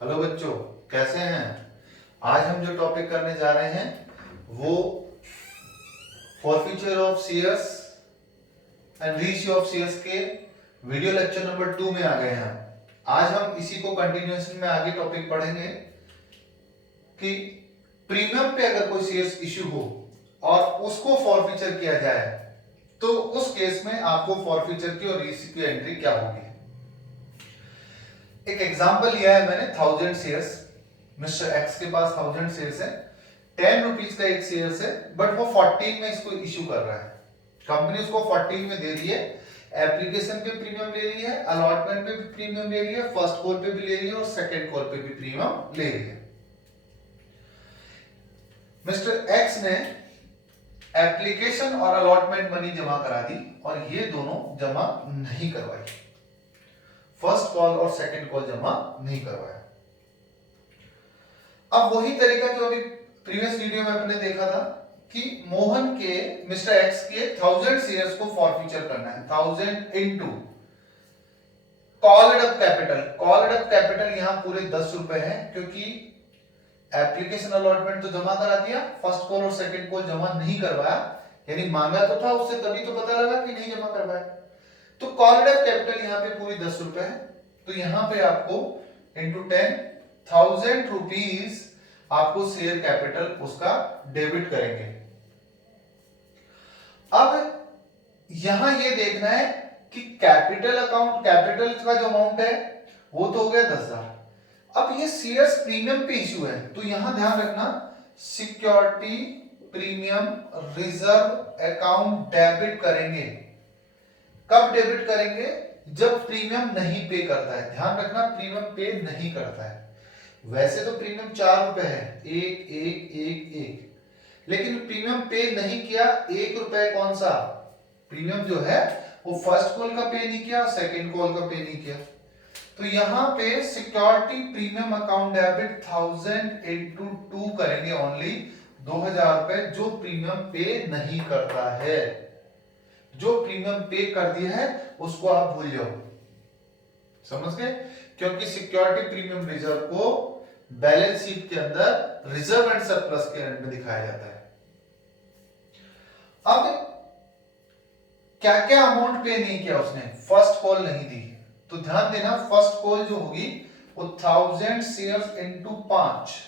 Hello बच्चों, कैसे हैं। आज हम जो टॉपिक करने जा रहे हैं वो forfeiture of shares and ratio of shares के वीडियो लेक्चर नंबर 2 में आ गए हैं। आज हम इसी को कंटिन्यूएशन में आगे टॉपिक पढ़ेंगे कि प्रीमियम पे अगर कोई शेयर्स इश्यू हो और उसको फॉरफीचर किया जाए तो उस केस में आपको फॉरफीचर की और रेशियो की एंट्री क्या होगी। एक एग्जांपल लिया है मैंने 1000 शेयर्स। मिस्टर एक्स के पास 1000 शेयर्स है, 10 रुपीज का एक शेयर्स है, बट वो 14 में इसको इश्यू कर रहा है। कंपनी उसको 14 में दे रही है, एप्लीकेशन पे प्रीमियम ले रही है, अलॉटमेंट पे भी प्रीमियम ले रही है, फर्स्ट कॉल पे भी ले रही है और सेकंड कॉल पे भी प्रीमियम ले रही है। मिस्टर एक्स ने एप्लीकेशन और अलॉटमेंट मनी जमा करा दी और ये दोनों जमा नहीं करवाई, फर्स्ट कॉल और सेकंड कॉल जमा नहीं करवाया। अब वही तरीका जो अभी प्रीवियस वीडियो में अपने देखा था कि मोहन के मिस्टर एक्स के 1000 शेयर्स को फॉरफीचर करना है। 1000 into called up capital. Called up capital यहां पूरे 10 रुपए है, क्योंकि एप्लीकेशन अलॉटमेंट तो जमा करा दिया, फर्स्ट कॉल और सेकंड कॉल जमा नहीं करवाया, यानी मांगा तो था उससे, तभी तो पता लगा कि नहीं जमा करवाया। तो कॉल्ड अप कैपिटल यहां पे पूरी 10 रुपए है, तो यहां पे आपको इंटू 10,000 रुपीज आपको शेयर कैपिटल उसका डेबिट करेंगे। अब यहां ये देखना है कि कैपिटल अकाउंट, कैपिटल का जो अमाउंट है वो तो हो गया 10,000। अब ये शेयर्स प्रीमियम पे इश्यू है, तो यहां ध्यान रखना security premium reserve account debit करेंगे। कब डेबिट करेंगे? जब प्रीमियम नहीं पे करता है। ध्यान रखना, प्रीमियम पे नहीं करता है। वैसे तो प्रीमियम 4 रुपए है, एक एक एक एक, लेकिन प्रीमियम पे नहीं किया। 1 रुपए कौन सा प्रीमियम जो है वो फर्स्ट कॉल का पे नहीं किया, सेकंड कॉल का पे नहीं किया। तो यहां पे security premium account debit 1000 into 2 करेंगे, ओनली 2000 रुपए, जो प्रीमियम पे नहीं करता है। जो प्रीमियम पे कर दिया है उसको आप भूल जाओ, समझ गए? क्योंकि सिक्योरिटी प्रीमियम रिजर्व को बैलेंस शीट के अंदर रिजर्व एंड सरप्लस के एंड में दिखाया जाता है। अब क्या क्या अमाउंट पे नहीं किया उसने? फर्स्ट कॉल नहीं दी, तो ध्यान देना फर्स्ट कॉल जो होगी वो 1000 शेयर्स इंटू 5,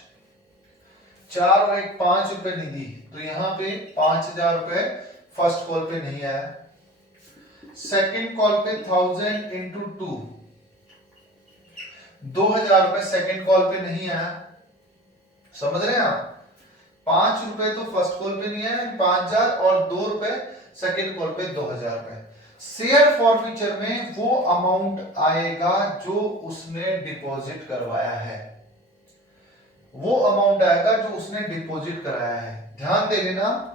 4 और 1 5 रुपए नहीं दी, तो यहां पे 5000 रुपए फर्स्ट कॉल पे नहीं आया। सेकंड कॉल पे 1000 इंटू 2, 2000 रुपए सेकंड कॉल पे नहीं आया। समझ रहे हैं आप? 5 रुपए तो फर्स्ट कॉल पे नहीं आया, 5000 और 2 रुपए सेकंड कॉल पे 2000 रुपए। शेयर फॉरफीचर में वो अमाउंट आएगा जो उसने डिपॉजिट करवाया है, वो अमाउंट आएगा जो उसने डिपॉजिट कराया है। ध्यान दे लेना,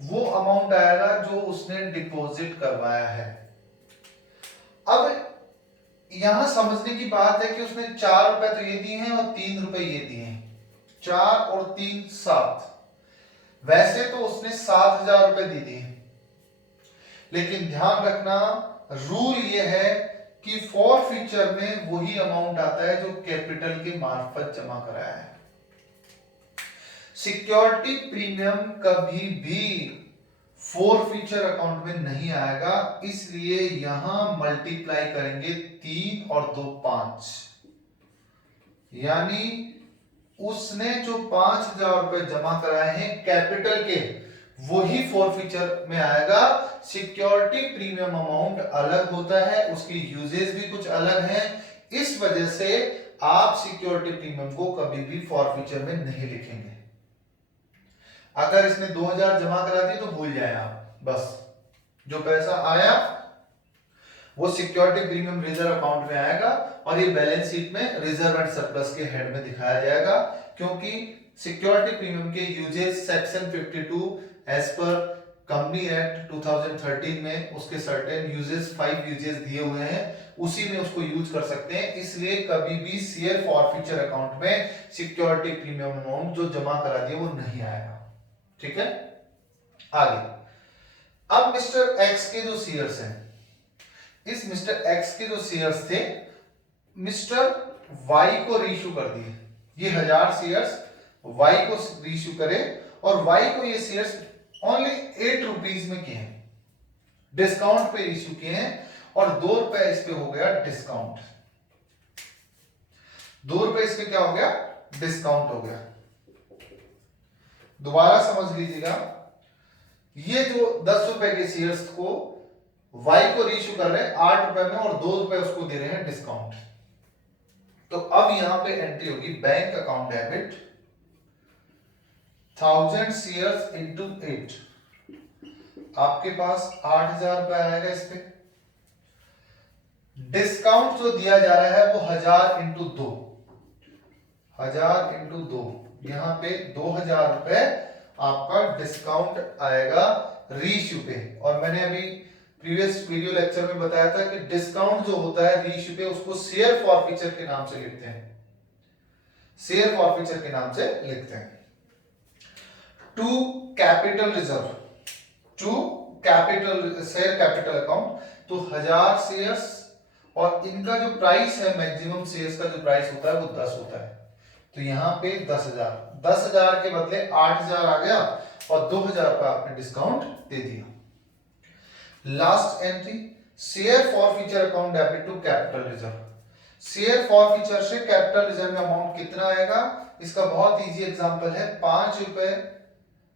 वो अमाउंट आएगा जो उसने डिपॉजिट करवाया है। अब यहां समझने की बात है कि उसने 4 रुपए तो ये दिए हैं और 3 रुपए ये दिए हैं, 4 और 3 7। वैसे तो उसने 7,000 रुपए दे दिए, लेकिन ध्यान रखना रूल ये है कि फॉरफीचर में वही अमाउंट आता है जो कैपिटल के मार्फत जमा कराया है। सिक्योरिटी प्रीमियम कभी भी फॉरफीचर अकाउंट में नहीं आएगा, इसलिए यहां मल्टीप्लाई करेंगे 3 और 2 5, यानी उसने जो 5,000 रुपए जमा कराए हैं कैपिटल के, वही फॉरफीचर में आएगा। सिक्योरिटी प्रीमियम अमाउंट अलग होता है, उसकी यूजेज भी कुछ अलग है, इस वजह से आप सिक्योरिटी प्रीमियम को कभी भी फॉरफीचर में नहीं लिखेंगे। अगर इसने 2000 जमा करा दिए तो भूल जाए आप, बस जो पैसा आया वो सिक्योरिटी प्रीमियम रिजर्व अकाउंट में आएगा और ये बैलेंस शीट में रिजर्व एंड सरप्लस के हेड में दिखाया जाएगा, क्योंकि सिक्योरिटी प्रीमियम के यूजेज सेक्शन 52 एज पर कंपनी एक्ट 2013 में उसके सर्टेन यूजेस 5 यूजेस दिए हुए हैं, उसी में उसको यूज कर सकते हैं। इसलिए कभी भी शेयर फॉरफीचर अकाउंट में सिक्योरिटी प्रीमियम अमाउंट जो जमा करा दिए वो नहीं आएगा। ठीक है, आगे। अब मिस्टर एक्स के जो शेयर्स हैं, इस मिस्टर एक्स के जो शेयर्स थे, मिस्टर वाई को रीइश्यू कर दिए, ये 1000 शेयर्स वाई को रीइश्यू करे और वाई को ये शेयर्स ओनली 8 रुपीज में किए हैं, डिस्काउंट पे इश्यू किए हैं और 2 रुपए इस पे हो गया डिस्काउंट, 2 रुपए इस पे क्या हो गया, डिस्काउंट हो गया। दोबारा समझ लीजिएगा, ये जो 10 रुपए के शेयर्स को वाई को रीइश्यू कर रहे हैं 8 रुपए में और 2 रुपए उसको दे रहे हैं डिस्काउंट। तो अब यहां पे एंट्री होगी bank account debit 1000 shares into 8, आपके पास 8000 रुपए आएगा इस पे। डिस्काउंट जो दिया जा रहा है वो 1000 इंटू 2, 1000 इंटू 2, यहां पे 2000 रुपए आपका डिस्काउंट आएगा रीइश्यू पे। और मैंने अभी प्रीवियस वीडियो लेक्चर में बताया था कि डिस्काउंट जो होता है रीइश्यू पे उसको शेयर फॉरफीचर के नाम से लिखते हैं, शेयर फॉरफीचर के नाम से लिखते हैं। To capital reserve, to capital share capital account, तो 1000 शेयर्स और इनका जो प्राइस है मैक्सिमम शेयर्स का जो प्राइस होता है वो 10 होता है, तो यहां पे 10,000, 10,000 के बदले 8,000 आ गया और 2,000 का आपने डिस्काउंट दे दिया। Last entry share forfeiture account debit to capital reserve, share forfeiture से कैपिटल रिजर्व में अमाउंट कितना आएगा, इसका बहुत इजी एग्जांपल है, 5 रुपए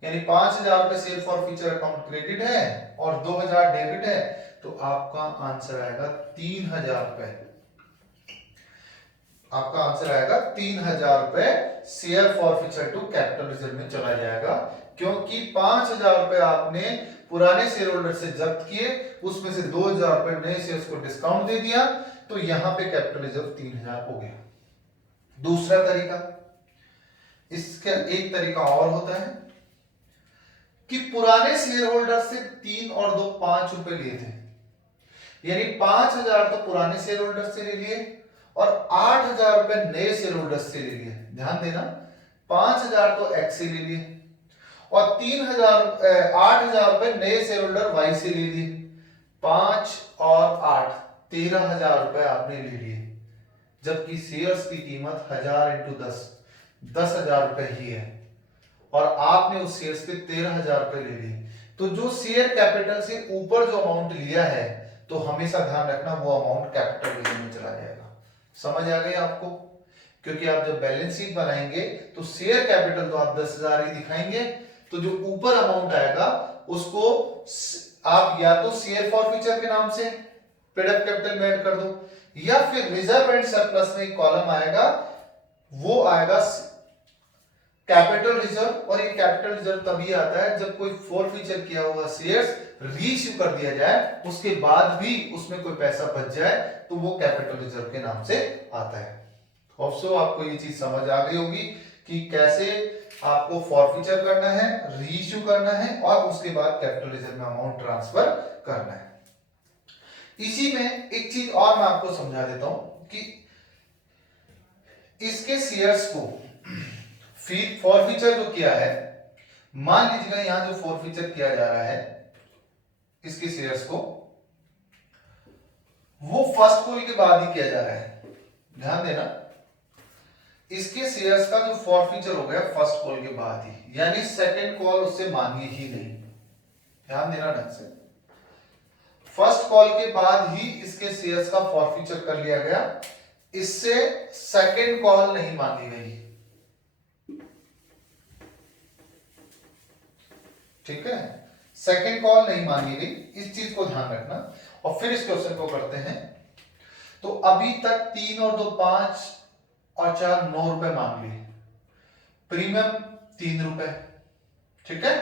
यानी 5,000 रुपए शेयर फॉरफीचर अकाउंट क्रेडिट है और 2,000 डेबिट है, तो आपका आंसर आएगा 3,000 रुपए, आपका आंसर आएगा 3,000 रुपए share forfeiture to capital reserve में चला जाएगा, क्योंकि 5,000 रुपए आपने पुराने शेयर होल्डर से जब्त किए, उसमें से 2,000 रुपए नए शेयर्स को डिस्काउंट दे दिया, तो यहां पे कैपिटल रिजर्व 3,000 हो गया। दूसरा तरीका, इसका एक तरीका और होता है कि पुराने शेयर होल्डर से 3 और 2 5 रुपए लिए थे, यानी 5,000 तो पुराने शेयर होल्डर से ले लिए और 8,000 रुपए नए शेयर होल्डर से ले लिए। ध्यान देना, 5,000 तो एक्स से ले लिए और 8,000 रुपए नए शेयर होल्डर वाई से ले लिए, 5 और 8 13,000 रुपए आपने ले लिए, जबकि शेयर्स की कीमत 1000 इंटू 10,000 रुपए ही है और आपने उस शेयर्स पे 13,000 रुपए ले लिए। तो जो शेयर कैपिटल से ऊपर जो अमाउंट लिया है, तो हमेशा ध्यान रखना वो अमाउंट कैपिटल रिजर्व में चला जाएगा। समझ आ गई आपको? क्योंकि आप जब बैलेंस शीट बनाएंगे तो शेयर कैपिटल तो आप 10,000 ही दिखाएंगे, तो जो ऊपर अमाउंट आएगा उसको आप या तो शेयर फॉरफीचर के नाम से पेड अप कैपिटल में ऐड कर दो, या फिर रिजर्व एंड सरप्लस में एक कॉलम आएगा, वो आएगा कैपिटल रिजर्व। और ये कैपिटल रिजर्व तभी आता है जब कोई फॉरफीचर किया हुआ शेयर्स रीइश्यू कर दिया जाए, उसके बाद भी उसमें कोई पैसा बच जाए, तो वो कैपिटल रिजर्व के नाम से आता है। होप सो आपको ये चीज समझ आ गई होगी कि कैसे आपको फॉरफीचर करना है, रीइश्यू करना है और उसके बाद कैपिटल रिजर्व में अमाउंट ट्रांसफर करना है। इसी में एक चीज और मैं आपको समझा देता हूं कि इसके शेयर्स को फॉरफीचर जो किया है, मान लीजिएगा यहां जो फॉरफीचर किया जा रहा है इसके शेयर्स को, वो फर्स्ट कॉल के बाद ही किया जा रहा है। ध्यान देना, इसके शेयर्स का जो फॉरफीचर हो गया फर्स्ट कॉल के बाद ही, यानी सेकंड कॉल उससे मांगी ही नहीं। ध्यान देना ढंग से, फर्स्ट कॉल के बाद ही इसके शेयर्स का फॉरफीचर कर लिया गया, इससे सेकंड कॉल नहीं मांगी गई। ठीक है, सेकंड कॉल नहीं मांगी गई, इस चीज को ध्यान रखना। और फिर इस क्वेश्चन को करते हैं। तो अभी तक 3 और 2 5 और 4 9 रुपए मांग लिए, प्रीमियम 3 रुपए। ठीक है,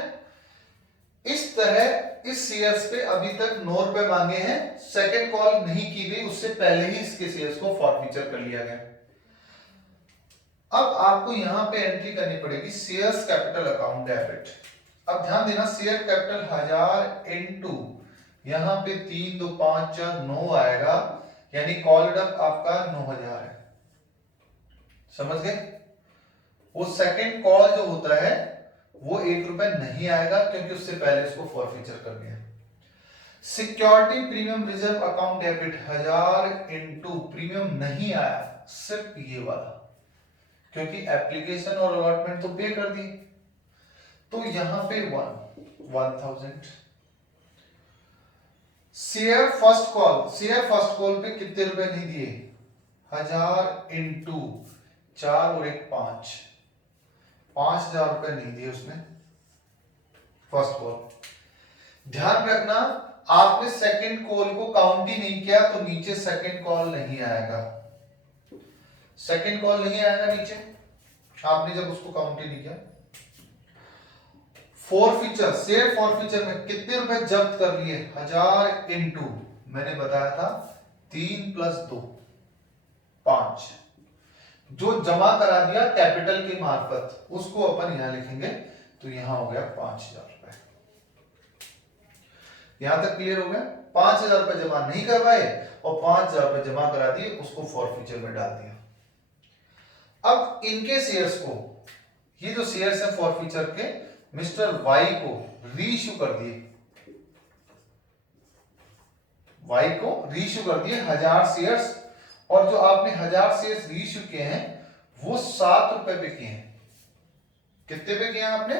इस तरह इस शेयर्स पे अभी तक 9 रुपए मांगे हैं, सेकंड कॉल नहीं की गई, उससे पहले ही इसके शेयर्स को फॉरफीचर कर लिया गया। अब आपको यहां पे एंट्री करनी पड़ेगी शेयर्स कैपिटल अकाउंट डेबिट। अब ध्यान देना, शेयर कैपिटल 1000 इनटू यहां पे 3 2 5 4 9 आएगा, यानी कॉल्ड अप आपका 9,000 है। समझ गए? वो सेकंड कॉल जो होता है वो 1 रुपए नहीं आएगा, क्योंकि उससे पहले उसको फॉरफीचर कर दिया। Security premium reserve account debit 1000 into premium नहीं आया, सिर्फ ये वाला, क्योंकि एप्लीकेशन और अलॉटमेंट तो पे कर दी। तो यहां पे 1000। शेयर फर्स्ट कॉल पे कितने रुपए नहीं दिए? 1000 इंटू 4 और 1 5, 5000 रुपए नहीं दिए उसने फर्स्ट कॉल। ध्यान रखना आपने सेकंड कॉल को काउंट ही नहीं किया तो नीचे सेकंड कॉल नहीं आएगा, सेकंड कॉल नहीं आएगा नीचे, आपने जब उसको काउंट ही नहीं किया। फॉरफीचर, शेयर फॉरफीचर में कितने रुपए जब्त कर लिए? 1000 इंटू मैंने बताया था 3 + 2 5, जो जमा करा दिया कैपिटल के मार्फत उसको अपन यहां लिखेंगे, तो यहां हो गया 5000 रुपए। यहां तक क्लियर हो गया? 5000 रुपए जमा नहीं करवाए और 5000 रुपए जमा करा दिए, उसको फॉरफीचर में डाल दिया। अब इनके शेयर्स को, ये जो शेयर्स है फॉरफीचर के, मिस्टर वाई को रीइश्यू कर दिए, वाई को रीइश्यू कर दिए 1000 शेयर्स, और जो आपने 1000 शेयर्स रीइश्यू किए हैं वो 7 रुपए पे किए हैं। कितने पे किए हैं आपने?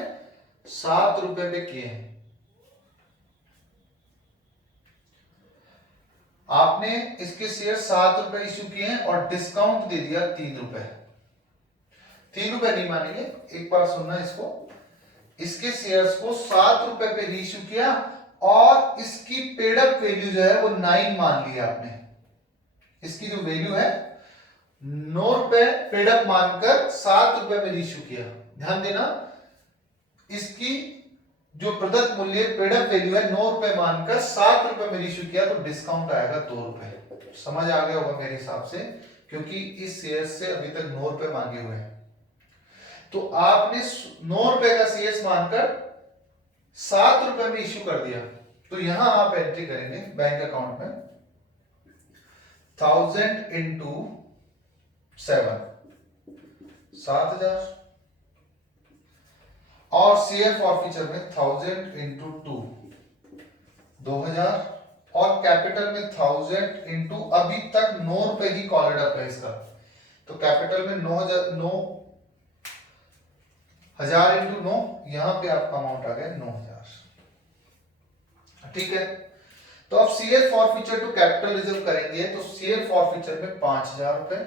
7 रुपए पे किए हैं। आपने इसके शेयर 7 रुपए इश्यू किए हैं और डिस्काउंट दे दिया 3 रुपए। 3 रुपए नहीं मानेंगे, एक बार सुनना इसको। इसके शेयर्स को 7 रुपए पे रीइश्यू किया और इसकी पेड अप वैल्यू जो है वो 9 मान लिया आपने। इसकी जो वैल्यू है 9 रुपए पेड अप मानकर 7 रुपए में रीइश्यू किया। ध्यान देना, इसकी जो प्रदत्त मूल्य पेड अप वैल्यू है 9 रुपए मानकर 7 रुपए में रीइश्यू किया, तो डिस्काउंट आएगा 2 रुपए। समझ आ गया होगा मेरे हिसाब से, क्योंकि इस शेयर से अभी तक 9 रुपए मांगे हुए हैं। तो आपने 9 रुपए का शेयर्स मानकर 7 रुपए में इश्यू कर दिया, तो यहां आप एंट्री करेंगे बैंक अकाउंट में 1000 इंटू 7, 7000, और शेयर फॉरफीचर में 1000 इंटू 2, 2000, और कैपिटल में 1000 इंटू, अभी तक 9 रुपए ही कॉल अप है इसका, तो कैपिटल में 1000 इंटू 9, यहां पे आपका अमाउंट आ गया 9000। ठीक है, तो अब share forfeiture to capital reserve करेंगे, तो शेयर फॉरफीचर में 5000 रुपए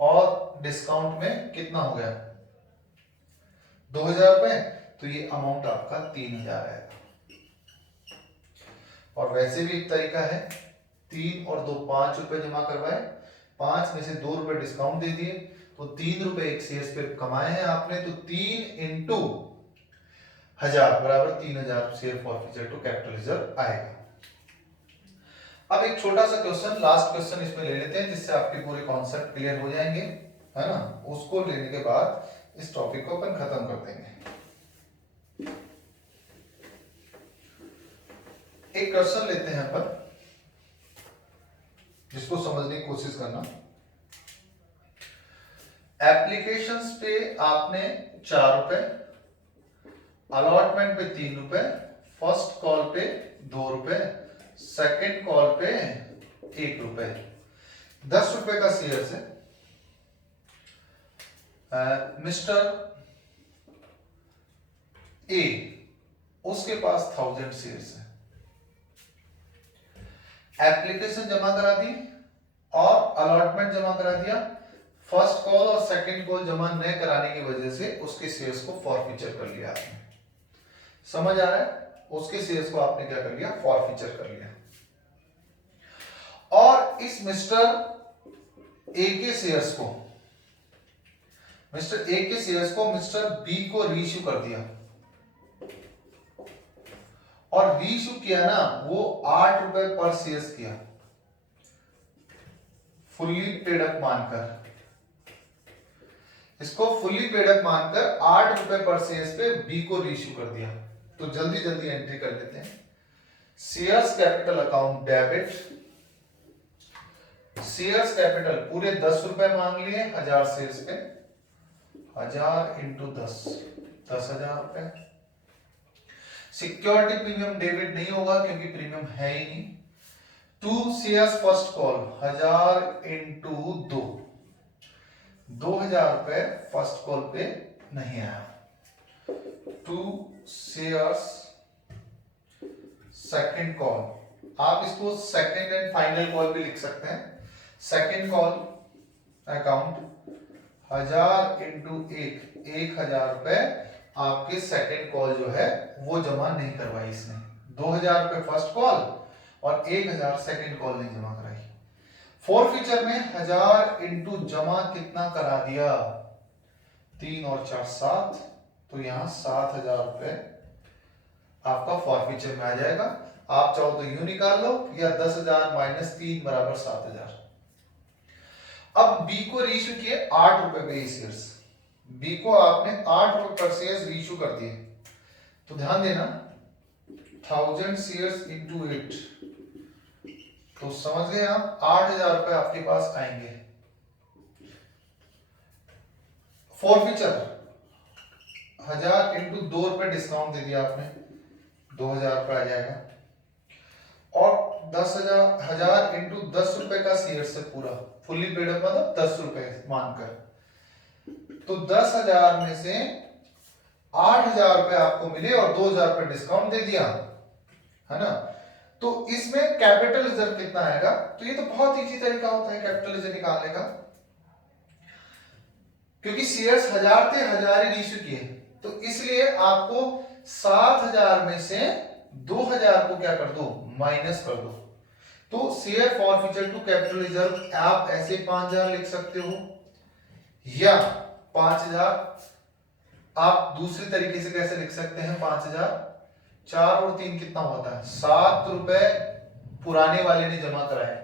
और डिस्काउंट में कितना हो गया? 2000 रुपए, तो ये अमाउंट आपका 3000 आएगा। और वैसे भी एक तरीका है, 3 और 2 5 रुपए जमा करवाए, 5 में से 2 रुपए डिस्काउंट दे दिए, तो 3 रुपए एक शेयर्स पे कमाए हैं आपने, तो 3 इंटू 1000 बराबर 3000 share forfeiture to capital reserve आएगा। अब एक छोटा सा क्वेश्चन, लास्ट क्वेश्चन इसमें ले लेते हैं, जिससे आपके पूरे कॉन्सेप्ट क्लियर हो जाएंगे, है ना। उसको लेने के बाद इस टॉपिक को अपन खत्म कर देंगे। एक क्वेश्चन लेते हैं अपन, जिसको समझने की कोशिश करना। एप्लीकेशंस पे आपने 4 रुपए, अलॉटमेंट पे 3 रुपए, फर्स्ट कॉल पे 2 रुपए, सेकेंड कॉल पे 1 रुपए, 10 रुपए का शेयर है। मिस्टर ए, उसके पास 1000 शेयर्स है। एप्लीकेशन जमा करा दी और अलॉटमेंट जमा करा दिया, फर्स्ट कॉल और सेकंड कॉल जमा न कराने की वजह से उसके शेयर्स को फॉरफीचर कर लिया आपने। समझ आ रहा है? उसके शेयर्स को आपने क्या कर लिया? फॉरफीचर कर लिया। और इस मिस्टर ए के शेयर्स को, मिस्टर बी को रीइश्यू कर दिया, और रीइश्यू किया ना वो 8 रुपए पर शेयर्स किया, फुल्ली पेड अप मानकर। इसको फुल्ली पेड अप मानकर 8 रुपए पर शेयर्स पे बी को रीइश्यू कर दिया। तो जल्दी जल्दी एंट्री कर लेते हैं। Shares capital account debit, shares capital पूरे 10 रुपए मांग लिए 1000 शेयर्स पे, 1000 इंटू 10, 10,000 रुपए। सिक्योरिटी प्रीमियम डेबिट नहीं होगा क्योंकि प्रीमियम है ही नहीं। 2 shares first call 1000 into 2, ₹2000 first call पे नहीं आया। 2 शेयर्स सेकंड कॉल, आप इसको सेकंड एंड फाइनल कॉल भी लिख सकते हैं। सेकंड कॉल अकाउंट 1000 इंटू 1000 आपके सेकंड कॉल जो है वो जमा नहीं करवाई इसने। 2000 फर्स्ट कॉल और 1000 सेकंड कॉल नहीं जमा कराई। फॉरफीचर में 1000 इंटू जमा कितना करा दिया, 3 और 4 7, तो यहां ₹7000 आपका फॉरफीचर में आ जाएगा। आप चाहो तो यूं निकाल लो या 10,000 माइनस 3 बराबर 7,000। अब बी को रीइश्यू किए ₹8 पे शेयर्स, बी को आपने ₹8 पर शेयर्स रीइश्यू कर दिए, तो ध्यान देना 1000 शेयर्स इंटू 8, तो समझ गए आप ₹8,000 आपके पास आएंगे। फॉरफीचर 1000 इंटू ₹2 डिस्काउंट दे दिया आपने, ₹2000 आ जाएगा। और 10,000 इंटू ₹10 का शेयर से पूरा फुल्ली पेड अप मतलब ₹10 मानकर, तो 10,000 में से ₹8,000 आपको मिले और ₹2,000 डिस्काउंट दे दिया, है ना। तो इसमें कैपिटल रिजर्व कितना आएगा, तो ये तो बहुत इजी तरीका होता है कैपिटल रिजर्व निकालने का, क्योंकि शेयर्स 1000 थे, 1000 ही इश्यू किए, तो इसलिए आपको 7,000 में से 2,000 को क्या कर दो, माइनस कर दो। तो share forfeiture to capital reserve आप ऐसे 5,000 लिख सकते हो, या 5,000 आप दूसरे तरीके से कैसे लिख सकते हैं, 5,000 4 और 3 कितना होता है, ₹7 पुराने वाले ने जमा कराए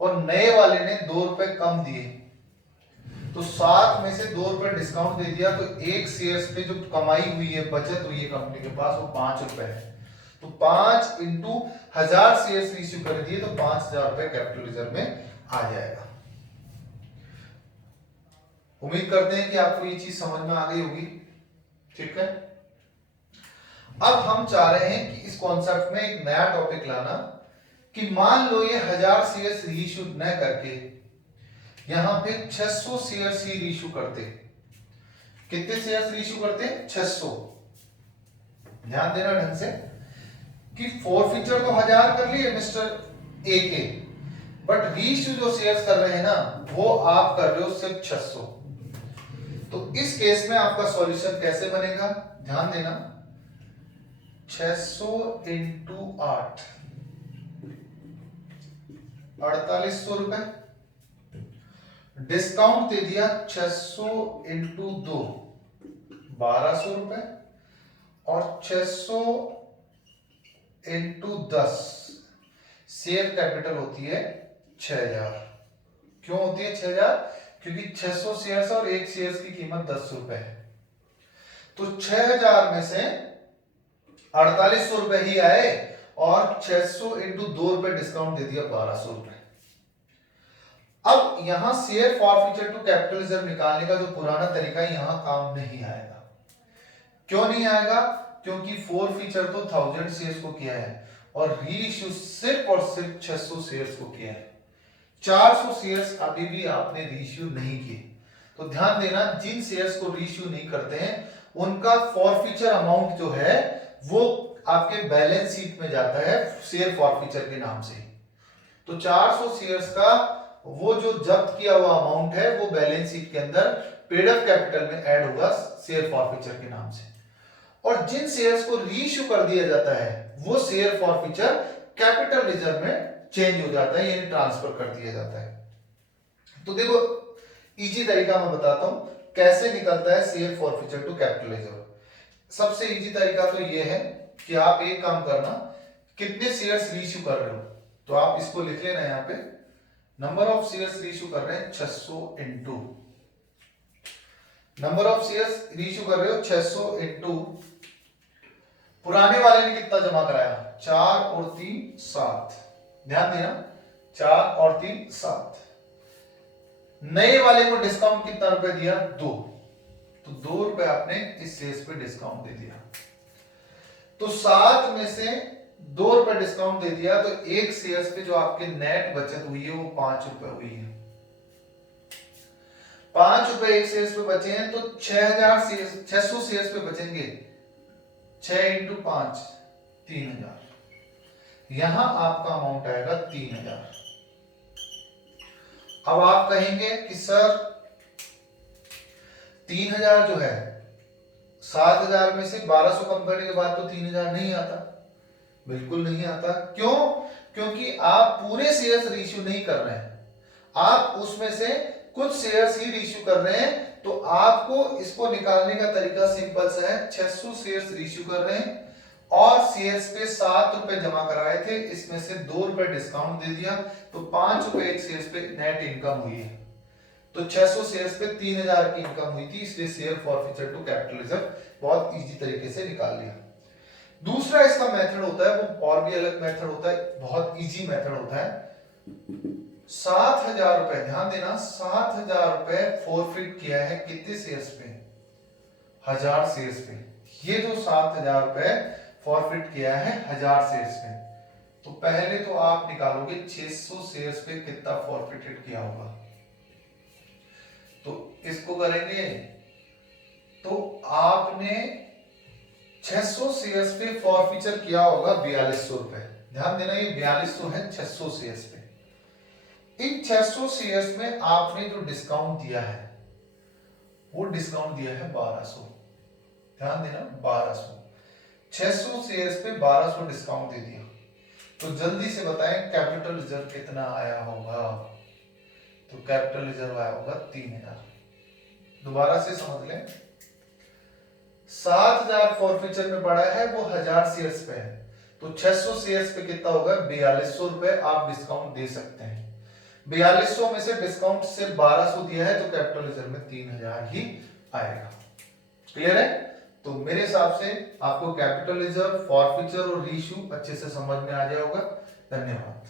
और नए वाले ने ₹2 कम दिए, तो 7 में से ₹2 डिस्काउंट दे दिया, तो एक शेयर्स पे जो कमाई हुई है, बचत हुई है कंपनी के पास, वो ₹5 है। तो 5 इंटू 1000 शेयर्स इश्यू कर दिए, तो ₹5,000 कैपिटल रिजर्व में आ जाएगा। उम्मीद करते हैं कि आपको ये चीज समझ में आ गई होगी, ठीक है। अब हम चाह रहे हैं कि इस कॉन्सेप्ट में एक नया टॉपिक लाना, कि मान लो ये 1000 शेयर्स रीइश्यू न करके यहां पे 600 शेयर्स ही रीइश्यू करते। कितने शेयर्स रीइश्यू करते, 600। ध्यान देना ढंग से कि फॉरफीचर तो 1000 कर लिए मिस्टर ए के, बट रीइश्यू जो शेयर्स कर रहे हैं ना, वो आप कर रहे हो सिर्फ 600। तो इस केस में आपका सॉल्यूशन कैसे बनेगा, ध्यान देना, 600 इंटू 8 ₹4,800, डिस्काउंट दे दिया 600 इंटू 2 ₹1,200, और 600 इंटू 10 शेयर कैपिटल होती है 6,000। क्यों होती है 6,000, क्योंकि 600 शेयर्स और एक शेयर्स की कीमत ₹10 है, तो 6,000 में से ₹4,800 ही आए और 600 इंटू ₹2 डिस्काउंट दे दिया ₹1,200। अब यहां share forfeiture to capital reserve निकालने का जो पुराना तरीका है यहां काम नहीं आएगा। क्यों नहीं आएगा, क्योंकि फॉरफीचर तो 1000 शेयर्स को किया है और रीइश्यू सिर्फ और सिर्फ 600 शेयर्स को किया है। 400 शेयर्स अभी भी आपने रीइश्यू नहीं किए। तो ध्यान देना, जिन शेयर्स को रीइश्यू नहीं करते हैं उनका फॉरफीचर अमाउंट जो है वो आपके बैलेंस शीट में जाता है शेयर फॉरफीचर के नाम से। तो 400 शेयर्स का वो जो जब्त किया हुआ अमाउंट है वो बैलेंस शीट के अंदर पेड अप कैपिटल में ऐड होगा शेयर फॉरफीचर के नाम से। और जिन शेयर्स को रीइश्यू कर दिया जाता है वो शेयर फॉरफीचर कैपिटल रिजर्व में चेंज हो जाता है, यानी ट्रांसफर कर दिया जाता है। तो देखो इजी तरीका मैं बताता हूं कैसे निकलता है share forfeiture to capital reserve. सबसे इजी तरीका तो ये है कि आप एक काम करना, कितने शेयर्स रीइश्यू कर रहे हो, तो आप इसको लिख लेना, यहां पे नंबर ऑफ शेयर्स रीइश्यू कर रहे हैं 600 into number of shares reissue कर रहे हो 600 इंटू पुराने वाले ने कितना जमा कराया, 4 और 3 7। ध्यान देना, 4 और 3 7। नए वाले को डिस्काउंट कितना रुपए दिया, 2, तो ₹2 आपने इस शेयर्स पे डिस्काउंट दे दिया। तो 7 में से ₹2 डिस्काउंट दे दिया, तो एक शेयर्स पे जो आपके नेट बचत हुई है वो ₹5 हुई है। ₹5 एक शेयर्स पे बचे हैं तो 600 शेयर्स पे बचेंगे। 6 इंटू 5 3000। यहां आपका अमाउंट आएगा 3000। अब आप कहेंगे कि सर 3000 जो है 7000 में से 1200 कम करने के बाद तो 3000 नहीं आता। बिल्कुल नहीं आता। क्यों? क्योंकि आप पूरे शेयर्स रीइश्यू नहीं कर रहे हैं, आप उसमें से कुछ शेयर्स ही रीइश्यू कर रहे हैं। तो आपको इसको निकालने का तरीका सिंपल सा है। 600 शेयर्स रीइश्यू कर रहे हैं और शेयर्स पे ₹7 जमा कराए थे, इसमें से ₹2 डिस्काउंट दे दिया तो ₹5 एक शेयर्स पे नेट इनकम हुई है। तो 600 शेयर्स पे 3000 की इनकम हुई थी, इसलिए share forfeiture to capital reserve बहुत इजी तरीके से निकाल लिया। दूसरा इसका मेथड होता है, वो और भी अलग मेथड होता है, बहुत इजी मेथड होता है। 7000 रुपए, ध्यान देना, 7000 रुपए फॉरफिट किया है कितने शेयर्स पे? 1000 शेयर्स पे। ये जो 7000 रुपए फॉरफिट किया है 1000 शेयर्स पे, तो पहले तो आप निकालोगे 600 शेयर्स पे कितना फॉरफिटेड किया होगा। तो इसको करेंगे तो आपने 600 शेयर्स पे फॉरफीचर किया होगा 4200 रुपए। ध्यान देना, ये 4200 है 600 शेयर्स पे। इन 600 शेयर्स में आपने जो डिस्काउंट दिया है वो डिस्काउंट दिया है 1200। ध्यान देना, 1200। 600 शेयर्स पे 1200 डिस्काउंट दे दिया। तो जल्दी से बताएं कैपिटल रिजर्व कितना आया होगा? तो कैपिटल रिजर्व आया होगा 3000। दोबारा से समझ लें, 7000 फॉरफीचर में पड़ा है, वो 1000 शेयर्स पे है, तो 600 शेयर्स पे कितना होगा? 4200 रुपए आप डिस्काउंट दे सकते हैं। 4200 में से डिस्काउंट से 1200 दिया है तो कैपिटल रिजर्व में 3000 ही आएगा। क्लियर है? तो मेरे हिसाब से आपको कैपिटल रिजर्व, फॉरफीचर और रीइश्यू अच्छे से समझ में आ जाएगा। धन्यवाद।